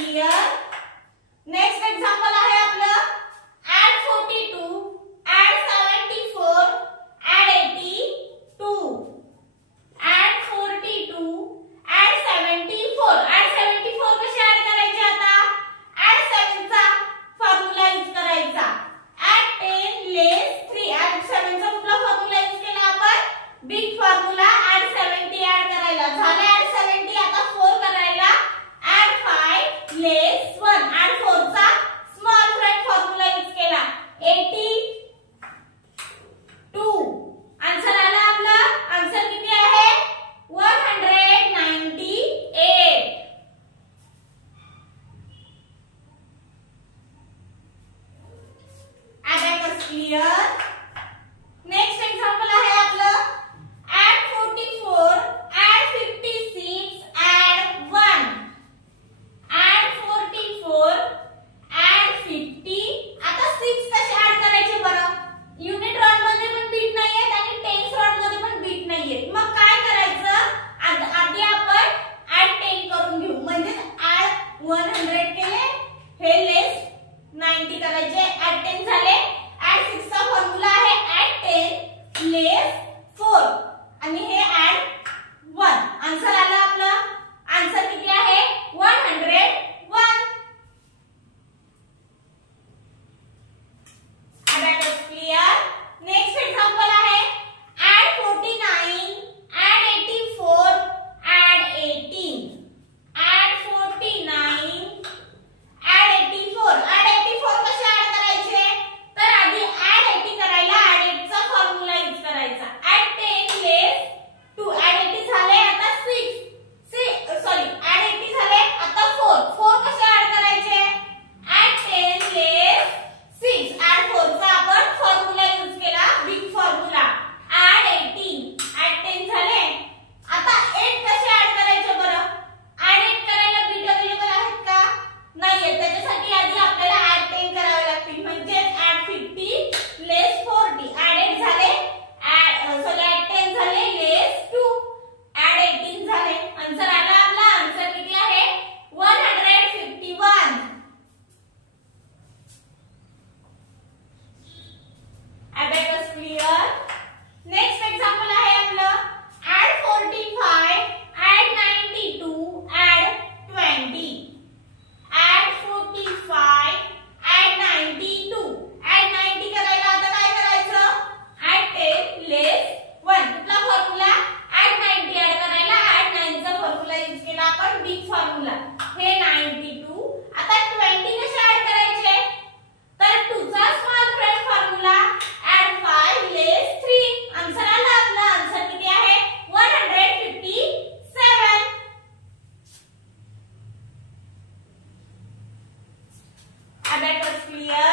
Clear. Next example आहे आपलं add 42 add 74 add 82. add 42 add 74 add 74 कसे ऍड करायचे आता add 7 चा फॉर्म्युला यूज करायचा. add 10 less 3 add 7 चा कुठला फॉर्म्युला यूज केला आपण बिग फॉर्म्युला add 70 ऍड करायला. झाले add 70 आता 4 करायला add 5 less 1 add 4 चा स्मॉल फ्रँक फॉर्म्युला यूज केला 82. आन्सर आला आपला. आन्सर किती आहे 198. abacus clear. नेक्स्ट एक्झाम्पल आहे आपलं add 44 add 56 add 1. add 44 add 50. आता 6 कसे ऍड करायचे बरं. युनिट रॉड मध्ये पण बीट नाहीयेत आणि टेन्स रॉड मध्ये पण बीट नाहीयेत. मग काय करायचं आधी आपण add 10 करून घेऊ. म्हणजे add 100 केले हे लेस 90 करायचे add 10 झाले. add 6 चा फॉर्म्युला आहे add 10 लेस 4 आणि हे add 1. आन्सर आला आपला. आन्सर किती आहे 101. abacus clear. नेक्स्ट एक्झाम्पल आहे add 49 add 84 add 18. add 49 add 84 add 84 कसे ऍड करायचे तर आधी add 80 करायला add 8 चा फॉर्म्युला यूज करायचा. add 10 less 2 add 80 झाले आता 6 सॉरी add 80 झाले आता 4 कसे ऍड करायचे add 10 less 6 add 4 चा आपण फॉर्म्युला यूज केला बिग फॉर्म्युला add 18 add 10 झाले आता 8 कसे ऍड करायचे बरं. add 8 करायला बीट अवेलेबल आहेत का नाहीये. त्याच्यासाठी आधी आपल्याला add 10 करावे लागतील. म्हणजे add 50 less 40 add 8 झाले add 10 झाले less 2 add 18 झाले. आन्सर आला आपला. आन्सर किती आहे 151. abacus clear. नेक्स्ट एक्झाम्पल आहे आपलं add 45 add 92 add 20. add 45 add 92 add 90 करायला आता काय करायचं add 10 less 1 कुठला फॉर्म्युला add 90 ऍड करायला add 9 चा फॉर्म्युला यूज केला आपण बिग फॉर्म्युला हे 92. आता 20 कसे ऍड करायचे तर 2 चा small frank formula add 5 less 3. Answer आला आपला. आन्सर किती आहे 157. abacus clear.